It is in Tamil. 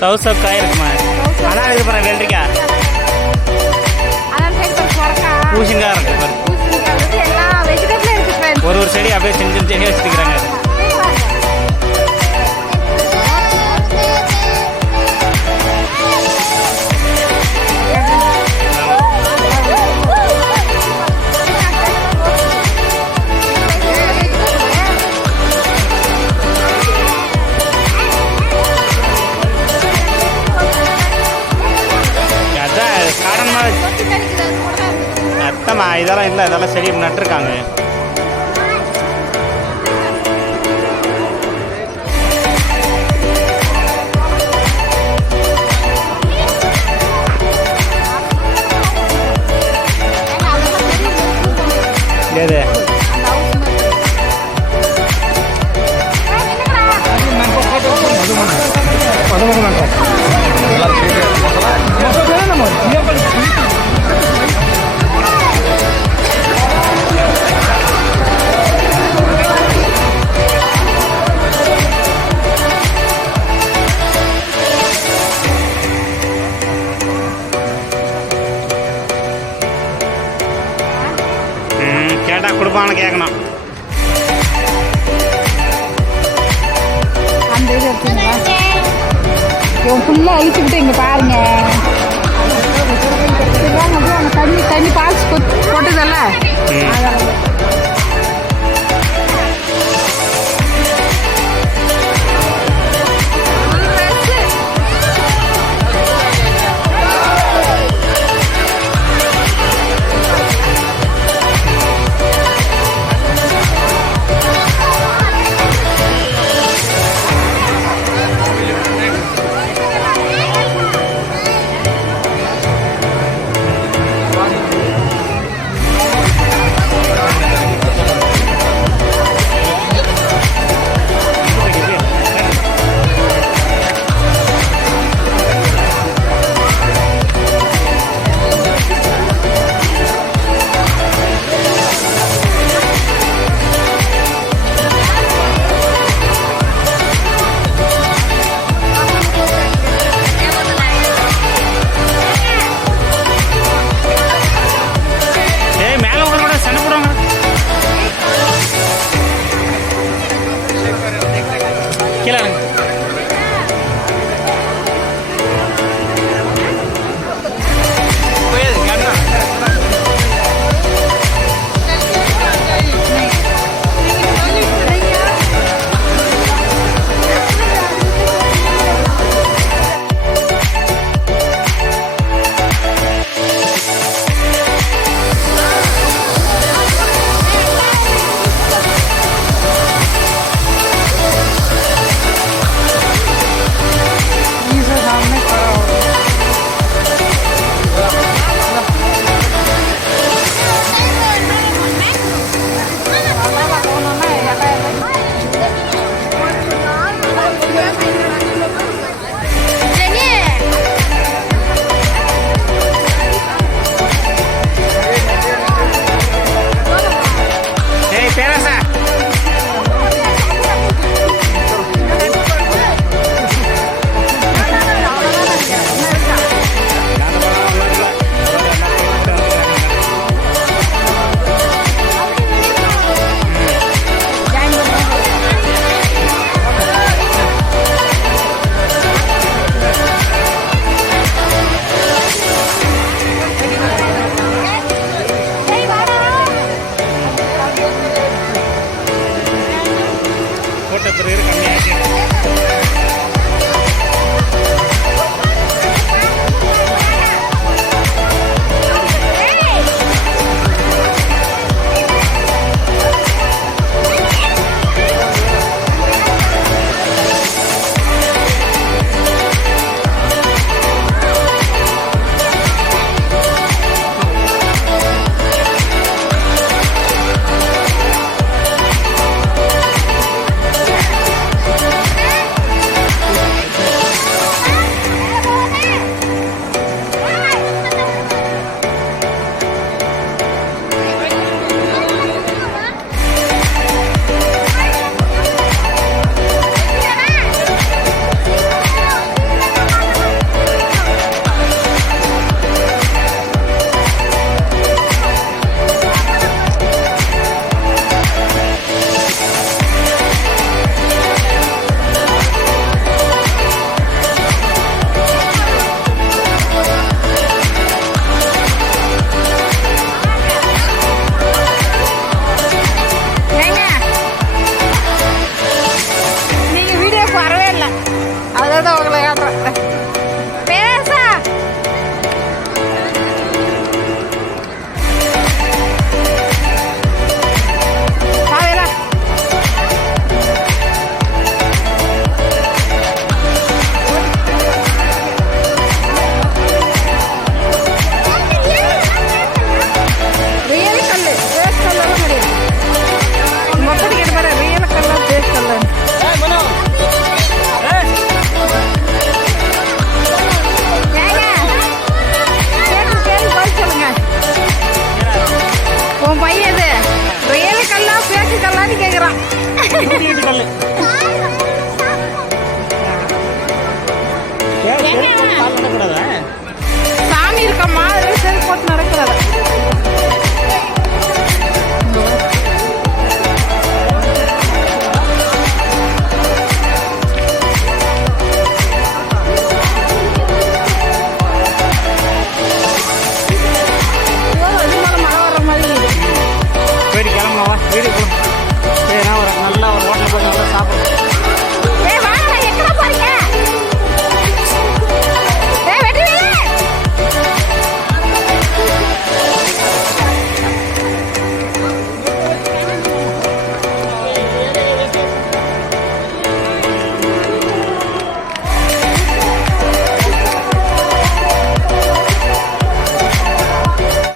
சவு சவு காய் இருக்குமா அதான் இது பண்ண வெள்ளரிக்காய் பூசணிக்காய் இருக்கு பாரு. ஒரு ஒரு செடி அப்படியே சின்ன சின்ன செடியாக வச்சுக்கிறாங்க அவனை கேட்கணும் அந்த இது எடுத்தீங்களா இவன் ஃபுல்லாக அழிச்சுக்கிட்டு இங்கே பாருங்க. தண்ணி தண்ணி பால்ஸ் போட்டதல்ல temporary ಕಮ್ಮಿ ಆಗಿದೆ